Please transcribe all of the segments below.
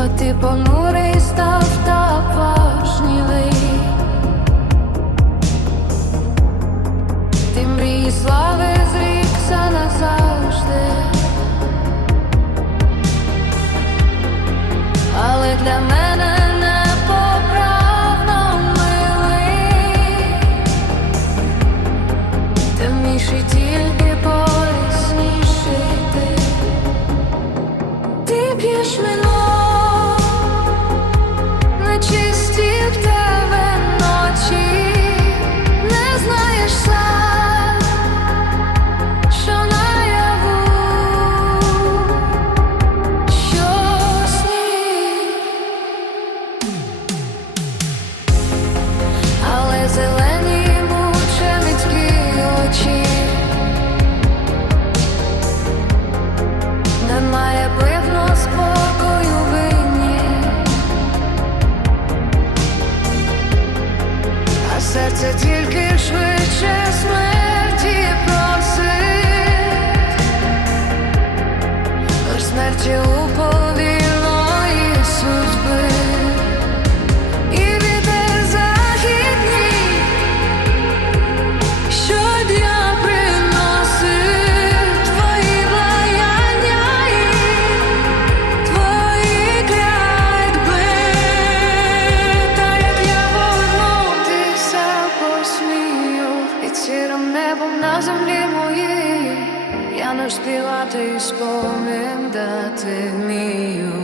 а ти понурий став та пожнілий. серце тільки швидше смерть. Небом на землі моїй я не співати і спомін дати вмію.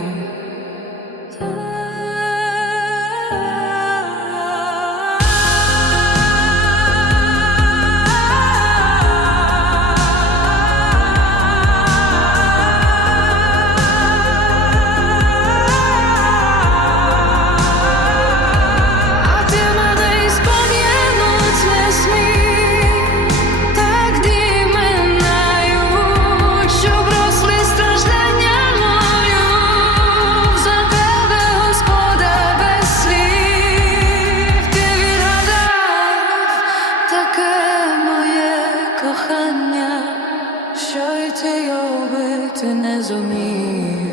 tienes a.